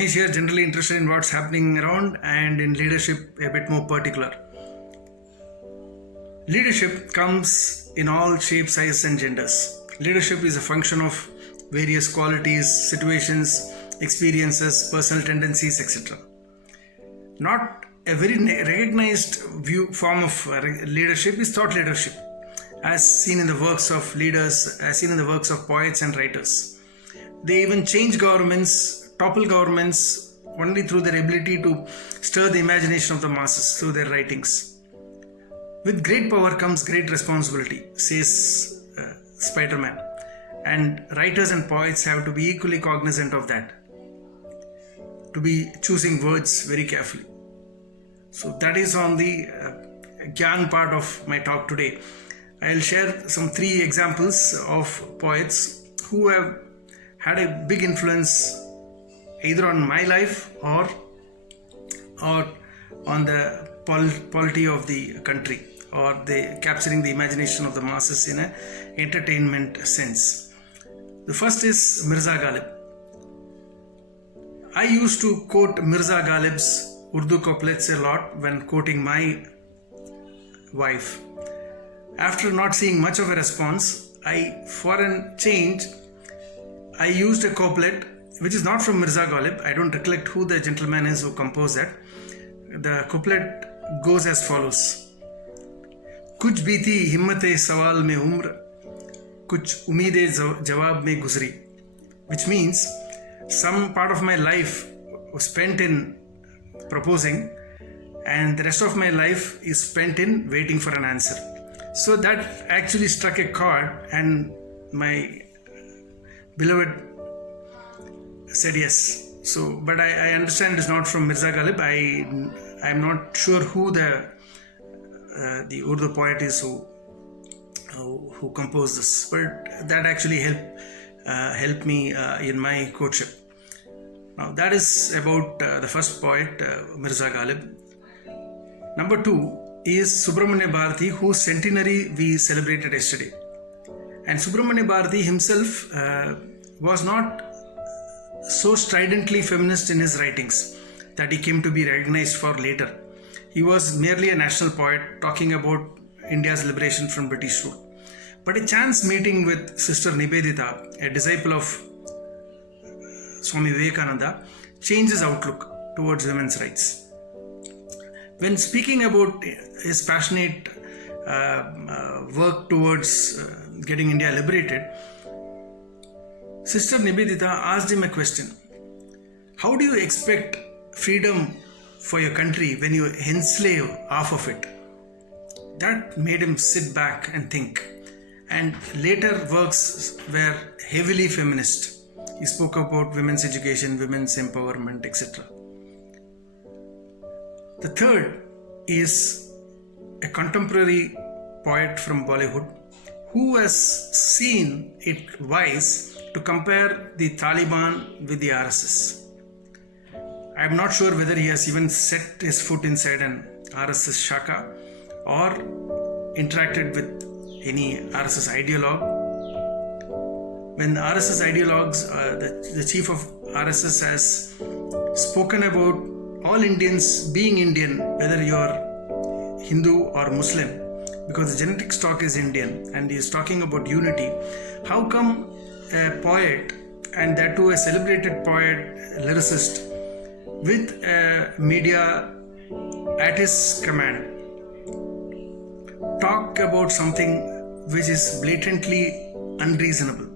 Is here generally interested in what's happening around and in leadership a bit more particular. Leadership comes in all shapes, sizes and genders. Leadership is a function of various qualities, situations, experiences, personal tendencies, etc. Not a very recognized form of leadership is thought leadership, as seen in the works of leaders, as seen in the works of poets and writers. They even change governments, topple governments only through their ability to stir the imagination of the masses through their writings. With great power comes great responsibility, says Spider-Man. And writers and poets have to be equally cognizant of that, to be choosing words very carefully. So that is on the Gyan part of my talk today. I'll share some 3 examples of poets who have had a big influence either on my life or on the polity of the country, or they capturing the imagination of the masses in an entertainment sense. The first is Mirza Ghalib. I used to quote Mirza Ghalib's Urdu couplets a lot when quoting my wife. After not seeing much of a response, for a change, I used a couplet which is not from Mirza Ghalib. I don't recollect who the gentleman is who composed that. The couplet goes as follows. Kuch biti himmate sawal mein umr, kuch umeede jawab mein guzri. Which means some part of my life was spent in proposing and the rest of my life is spent in waiting for an answer. So that actually struck a chord, and my beloved said yes. So, but I understand it's not from Mirza Ghalib. I'm not sure who the Urdu poet is who composed this, but that actually helped me in my courtship. Now that is about the first poet, Mirza Ghalib. Number 2 is Subramanya Bharati, whose centenary we celebrated yesterday. And Subramanya Bharati himself was not so stridently feminist in his writings that he came to be recognized for later. He was merely a national poet talking about India's liberation from British rule. But a chance meeting with Sister Nivedita, a disciple of Swami Vivekananda, changed his outlook towards women's rights. When speaking about his passionate work towards getting India liberated, Sister Nivedita asked him a question. How do you expect freedom for your country when you enslave half of it? That made him sit back and think. And later works were heavily feminist. He spoke about women's education, women's empowerment, etc. The third is a contemporary poet from Bollywood who has seen it wise to compare the Taliban with the RSS. I am not sure whether he has even set his foot inside an RSS shaka or interacted with any RSS ideologue. When the RSS ideologues, the chief of RSS has spoken about all Indians being Indian, whether you are Hindu or Muslim, because the genetic stock is Indian, and he is talking about unity. How come a poet, and that too a celebrated poet, lyricist, with media at his command, talk about something which is blatantly unreasonable?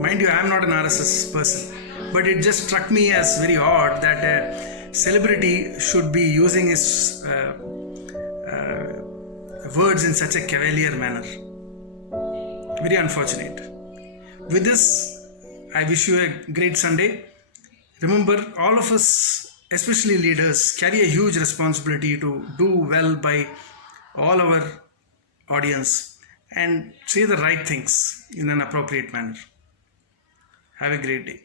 Mind you, I am not an RSS person, but it just struck me as very odd that a celebrity should be using his words in such a cavalier manner. Very unfortunate. With this, I wish you a great Sunday. Remember, all of us, especially leaders, carry a huge responsibility to do well by all our audience and say the right things in an appropriate manner. Have a great day.